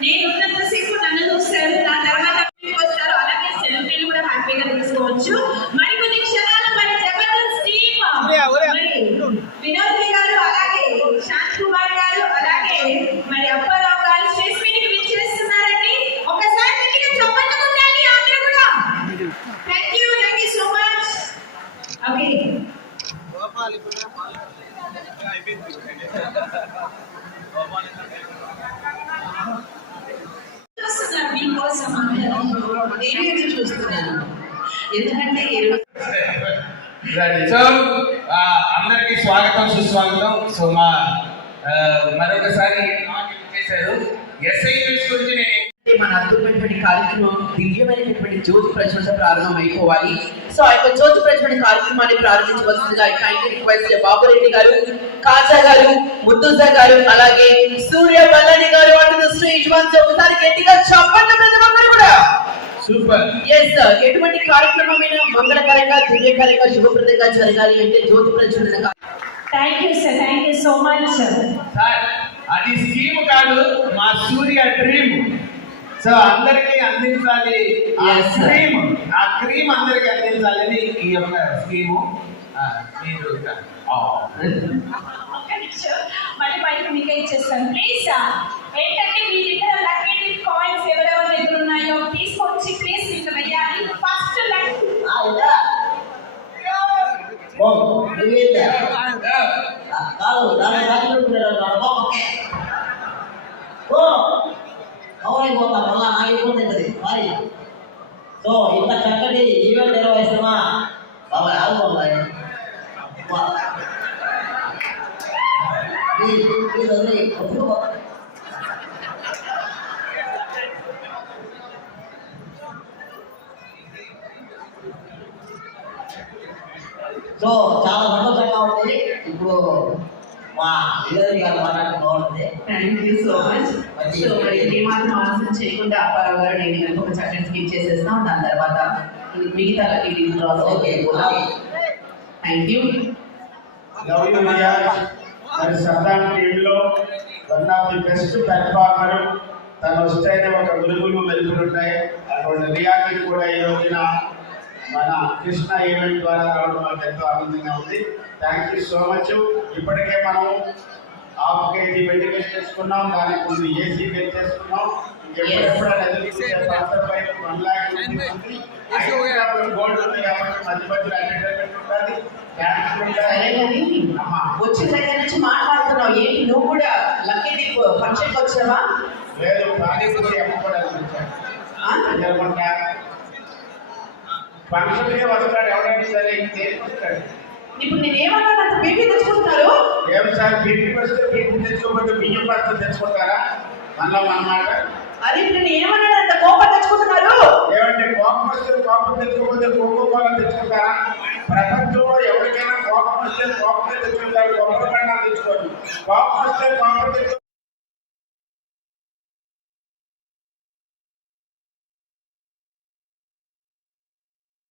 నేను ఉన్నంతసేపు నన్ను చూస్తారు నా తర్వాత మీకు వస్తారు అలాగే సెల్ఫీలు కూడా హ్యాపీగా తీసుకోవచ్చు. క్షణాలు మరి జబర్దస్త్ టీమ్ మరి వినోద్ గారు అలాగే శాంత్ కుమార్ గారు అలాగే మరి అప్పారావు గారు స్టేజ్ మీదకి విచ్చేస్తున్నారండి. ఒకసారి గట్టిగా చప్పట్లు కొట్టాలి అందరూ కూడా. Thank you thank you so much okay చూస్తున్నారు అందరూ. నేను ఎదురు చూస్తున్నాను ఎందుకంటే సో అందరికీ స్వాగతం సుస్వాగతం. సో మా మరొకసారి నాకు చేశారు. ఎస్ఐ గురించి నేను మన అద్భుతమైనటువంటి కార్యక్రమం దివ్యమైనటువంటి జ్యోతి ప్రజ్వలన ప్రారంభం అయిపోవాలి. సో ఆ యొక్క జ్యోతి ప్రజ్వలన కార్యక్రమాన్ని ప్రారంభించవలసిందిగా కైండ్ రిక్వెస్ట్ బాబురెడ్డి గారు కాజా గారు ముద్దుజా గారు అలాగే సూర్య బల్లని గారు అంటున్న స్టేజ్ వన్స్ ఒకసారి గట్టిగా కూడా సూపర్ ఎస్ ఎటువంటి కార్యక్రమమైన మంగళకరంగా దివ్యకరంగా శుభప్రదంగా జరగాలి అంటే జ్యోతి ప్రజ్వలన కార్యక్రమం thank you sir thank you so much sir sir అది స్కీమ్ కాదు మా సూర్య డ్రీమ్ సో అందరికీ అందించాలి ఆ. క్రీమ్ ఆ క్రీమ్ అందరికీ అందించాలని ఈ యొక్క స్కీము మీరు మళ్ళీ బయట మీకే ఇచ్చేస్తాను. ప్లీజ్ ఏంటంటే మీ దగ్గర లక్కీ డిప్ కాయిన్స్ ఎవరెవరి దగ్గర ఉన్నాయో తీసుకొచ్చి ప్లీజ్ మీకు వెయ్యాలి ఫస్ట్ లక్ ఓ నువ్వేందా కాదు దాని దాచుకుంటున్నాడు ఓకే ఓ అవునైపోతా మళ్ళా ఆగిపోతుంది సారీ సో ఇంత చక్కటి ఈవెంట్ నిర్వహిస్తామా బాబాయ్ ఆగు బాబాయ్ అబ్బా. ప్లీజ్ ప్లీజ్ వదిలేయ్. వద్దు. సో చాలా సంతోషంగా ఉంది. ఇప్పుడు మా ఇల్లరి గారు మాట్లాడుతూ బాగుంటుంది thank you so much so మరి ఏమాత్రం ఆలస్యం చేయకుండా అప్పారావు గారు నేను కనుక ఒక చక్కటి స్కిప్ చేసేస్తాం. దాని తర్వాత మిగతా okay thank you love you Riyaz మరి టీంలో one of the best performer తన వస్తేనే ఒక వెలుగులు ఉంటాయి. అటువంటి రియాజ్కి కూడా ఈ రోజున మన కృష్ణ ఈవెంట్ ద్వారా రావడం మాకు ఎంతో ఆనందంగా ఉంది. థ్యాంక్ యూ సో మచ్ ఇప్పటికే మనం హాఫ్ కేజీ వెయిట్ చేసుకున్నాం దానికి ముందు ఏసీ వెయిట్ చేసుకున్నాం. గోల్డ్ ఉంది. కాబట్టి మధ్య మధ్యలో ఎంటర్టైన్మెంట్ ఉంటుంది వచ్చిన దగ్గర నుంచి మాట్లాడుతున్నావు. ఏంటి? నువ్వు కూడా లక్కీ ఫంక్షన్కి వచ్చావా లేదు వచ్చాను ఆ? ఫంక్షన్కే వస్తాడు ఎవరైనా సరే చేసుకుంటాడు ఇప్పుడు నేనేమన్నాను అంత బీపీ తెచ్చుకుంటున్నారు? ఏం సార్ బీపీ వస్తే బీపీ తెచ్చుకోకపోతే బియ్యం బస్తా తెచ్చుకుంటారా? మళ్ళా మన మాట అరే నేను ఏమన్నాను అంత కోపం తెచ్చుకుంటున్నారు? ఏమంటే కోపం వస్తే కోపం తెచ్చుకోకపోతే కోకో కోలా తెచ్చుకుంటారా? ప్రపంచంలో ఎవరికైనా కోపం వస్తే కోపం తెచ్చుకుంటారు కొబ్బరి బండాలు తెచ్చుకోండి కోపం వస్తే కోపం తెచ్చుకుంటారు